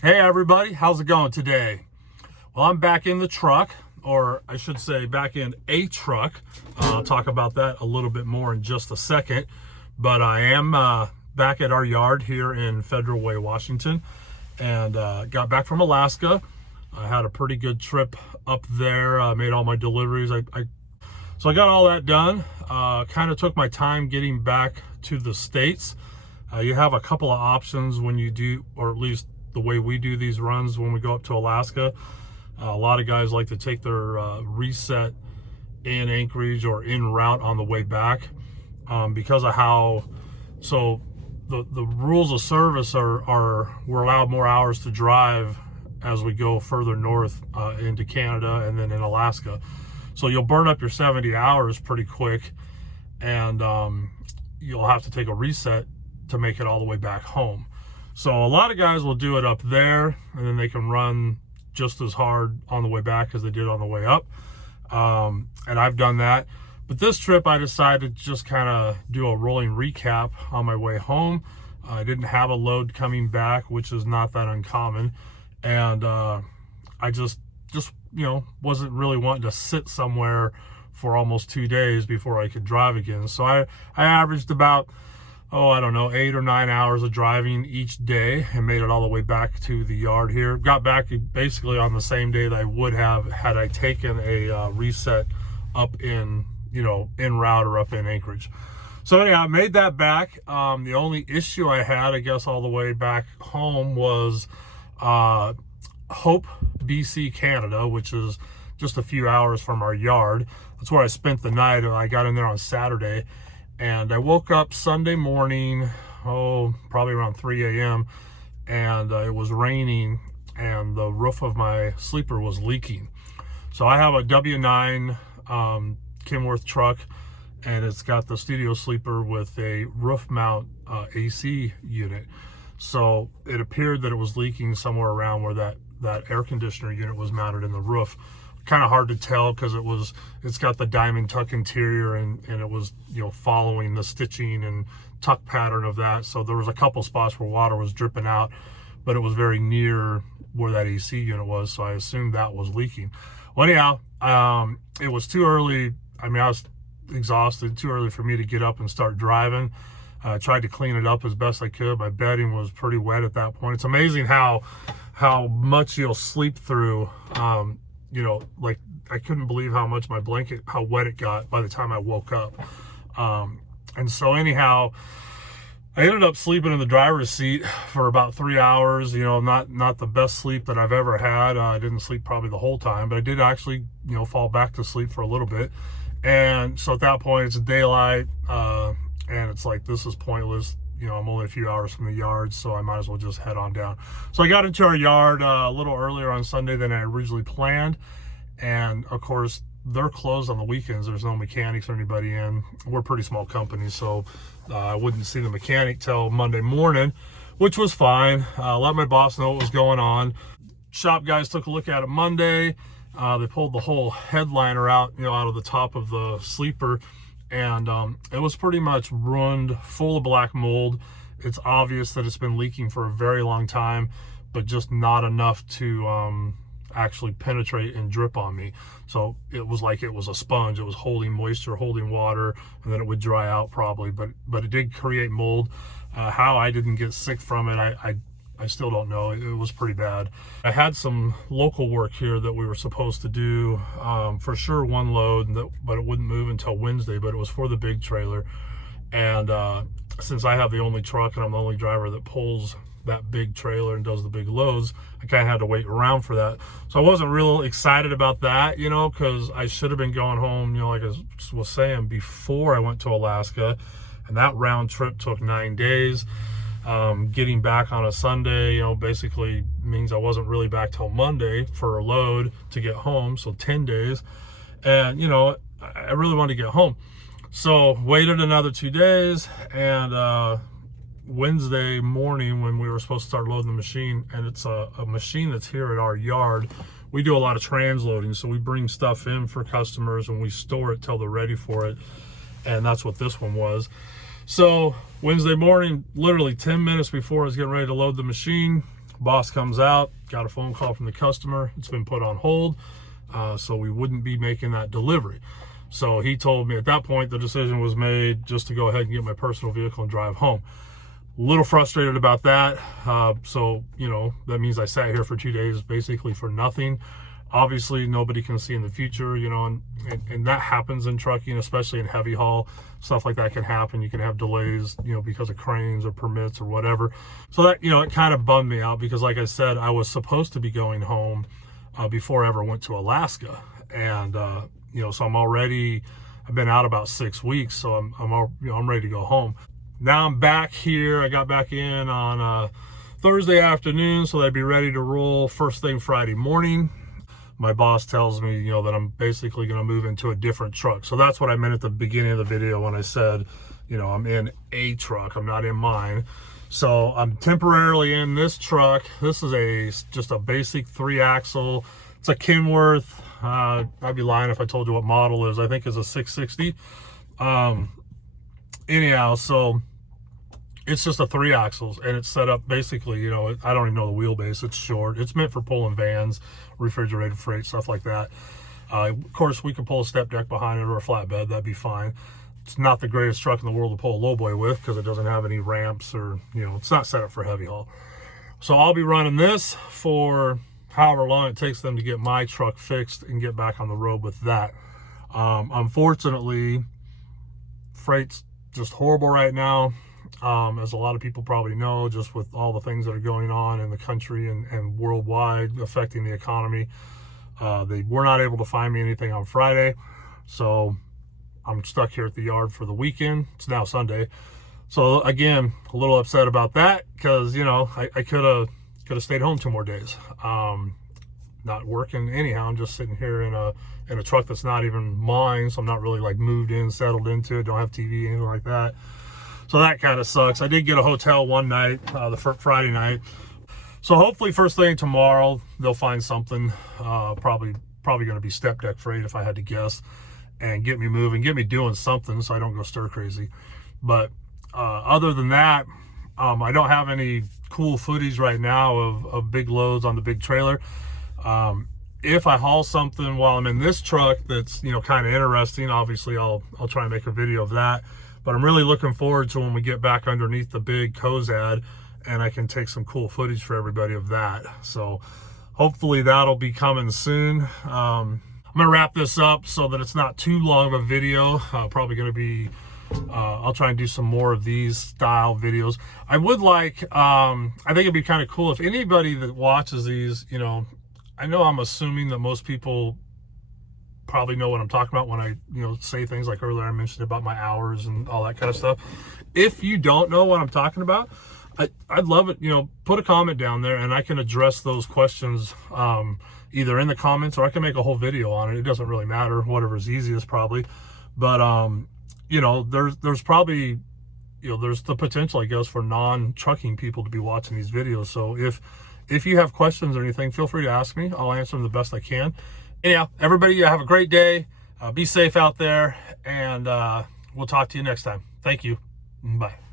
Hey everybody, how's it going today? Well, I'm back in the truck, or I should say back in a truck. I'll talk about that a little bit more in just a second. But I am back at our yard here in Federal Way, Washington, and got back from Alaska. I had a pretty good trip up there, made all my deliveries. So I got all that done. Kind of took my time getting back to the States. You have a couple of options when you do, or at least the way we do these runs when we go up to Alaska. A lot of guys like to take their reset in Anchorage or en route on the way back because of how, so the rules of service are we're allowed more hours to drive as we go further north into Canada and then in Alaska. So you'll burn up your 70 hours pretty quick, and you'll have to take a reset to make it all the way back home. So a lot of guys will do it up there, and then they can run just as hard on the way back as they did on the way up. And I've done that. But this trip, I decided to just kind of do a rolling recap on my way home. I didn't have a load coming back, which is not that uncommon. And I just wasn't really wanting to sit somewhere for almost 2 days before I could drive again. So I averaged about, 8 or 9 hours of driving each day and made it all the way back to the yard here. Got back basically on the same day that I would have had I taken a reset up in, en route or up in Anchorage. So anyhow, I made that back. The only issue I had, I guess, all the way back home was Hope, BC, Canada, which is just a few hours from our yard. That's where I spent the night. I got in there on Saturday. And I woke up Sunday morning, probably around 3 a.m., and it was raining, and the roof of my sleeper was leaking. So I have a W9 Kenworth truck, and it's got the studio sleeper with a roof mount AC unit. So it appeared that it was leaking somewhere around where that air conditioner unit was mounted in the roof. Kind of hard to tell because it's got the diamond tuck interior, and it was following the stitching and tuck pattern of that. So there was a couple spots where water was dripping out, but it was very near where that AC unit was, so I assumed that was leaking. Well, anyhow, it was too early. I was exhausted, too early for me to get up and start driving. I tried to clean it up as best I could. My bedding was pretty wet at that point. It's amazing how much you'll sleep through. Like I couldn't believe how much my blanket, how wet it got by the time I woke up. And so anyhow, I ended up sleeping in the driver's seat for about 3 hours. Not the best sleep that I've ever had. I didn't sleep probably the whole time, but I did actually, fall back to sleep for a little bit. And so at that point, it's daylight, and it's like, this is pointless. I'm only a few hours from the yard, so I might as well just head on down. So I got into our yard a little earlier on Sunday than I originally planned. And of course, they're closed on the weekends. There's no mechanics or anybody in. We're a pretty small company, so I wouldn't see the mechanic till Monday morning, which was fine. Let my boss know what was going on. Shop guys took a look at it Monday. They pulled the whole headliner out, out of the top of the sleeper. And it was pretty much ruined, full of black mold. It's obvious that it's been leaking for a very long time, but just not enough to actually penetrate and drip on me. So it was like it was a sponge. It was holding moisture, holding water, and then it would dry out probably. But it did create mold. How I didn't get sick from it, I still don't know. It was pretty bad. I had some local work here that we were supposed to do, for sure one load, but it wouldn't move until Wednesday, but it was for the big trailer. And since I have the only truck and I'm the only driver that pulls that big trailer and does the big loads, I kind of had to wait around for that. So I wasn't real excited about that, because I should have been going home, like I was saying, before I went to Alaska. And that round trip took 9 days. Getting back on a Sunday, basically means I wasn't really back till Monday for a load to get home. So 10 days. And, I really wanted to get home. So waited another 2 days, and Wednesday morning when we were supposed to start loading the machine, and it's a machine that's here at our yard. We do a lot of transloading, so we bring stuff in for customers and we store it till they're ready for it. And that's what this one was. So Wednesday morning, literally 10 minutes before I was getting ready to load the machine, Boss comes out, got a phone call from the customer. It's been put on hold, so we wouldn't be making that delivery. So he told me at that point the decision was made just to go ahead and get my personal vehicle and drive home. A little frustrated about that. So, you know, that means I sat here for 2 days basically for nothing. Obviously, nobody can see in the future, you know, and that happens in trucking, especially in heavy haul. Stuff like that can happen. You can have delays, you know, because of cranes or permits or whatever. So that, you know, it kind of bummed me out because, like I said, I was supposed to be going home before I ever went to Alaska. And, you know, so I've been out about 6 weeks, so I'm ready to go home. Now I'm back here. I got back in on Thursday afternoon, so that I'd be ready to roll first thing Friday morning. My boss tells me, you know, that I'm basically going to move into a different truck. So that's what I meant at the beginning of the video when I said, you know, I'm in a truck. I'm not in mine. So I'm temporarily in this truck. This is just a basic 3-axle. It's a Kenworth. I'd be lying if I told you what model it is. I think it's a 660. Anyhow, so it's just a 3-axles, and it's set up basically, you know, I don't even know the wheelbase. It's short. It's meant for pulling vans, refrigerated freight, stuff like that. Of course, we could pull a step deck behind it or a flatbed. That'd be fine. It's not the greatest truck in the world to pull a lowboy with because it doesn't have any ramps or, you know, it's not set up for heavy haul. So I'll be running this for however long it takes them to get my truck fixed and get back on the road with that. Unfortunately, freight's just horrible right now. As a lot of people probably know, just with all the things that are going on in the country and worldwide affecting the economy. They were not able to find me anything on Friday, so I'm stuck here at the yard for the weekend. It's now Sunday. So again, a little upset about that because, you know, I could have stayed home 2 more days. Not working anyhow. I'm just sitting here in a truck that's not even mine, so I'm not really like moved in, settled into it, don't have TV, anything like that. So that kind of sucks. I did get a hotel one night, the Friday night. So hopefully first thing tomorrow, they'll find something, probably going to be step deck freight if I had to guess, and get me moving, get me doing something so I don't go stir crazy. But other than that, I don't have any cool footage right now of big loads on the big trailer. If I haul something while I'm in this truck that's, you know, kind of interesting, obviously I'll try and make a video of that. But I'm really looking forward to when we get back underneath the big Cozad and I can take some cool footage for everybody of that. So hopefully that'll be coming soon. I'm gonna wrap this up so that it's not too long of a video. Probably gonna be, I'll try and do some more of these style videos. I would like, I think it'd be kind of cool if anybody that watches these, you know I'm assuming that most people probably know what I'm talking about when I, you know, say things like earlier I mentioned about my hours and all that kind of stuff. If you don't know what I'm talking about, I'd love it, you know, put a comment down there and I can address those questions either in the comments or I can make a whole video on it. It doesn't really matter, whatever's easiest probably. But you know, there's probably, you know, there's the potential, I guess, for non-trucking people to be watching these videos. So if you have questions or anything, feel free to ask me. I'll answer them the best I can. Anyhow, everybody have a great day. Be safe out there, and we'll talk to you next time. Thank you. Bye.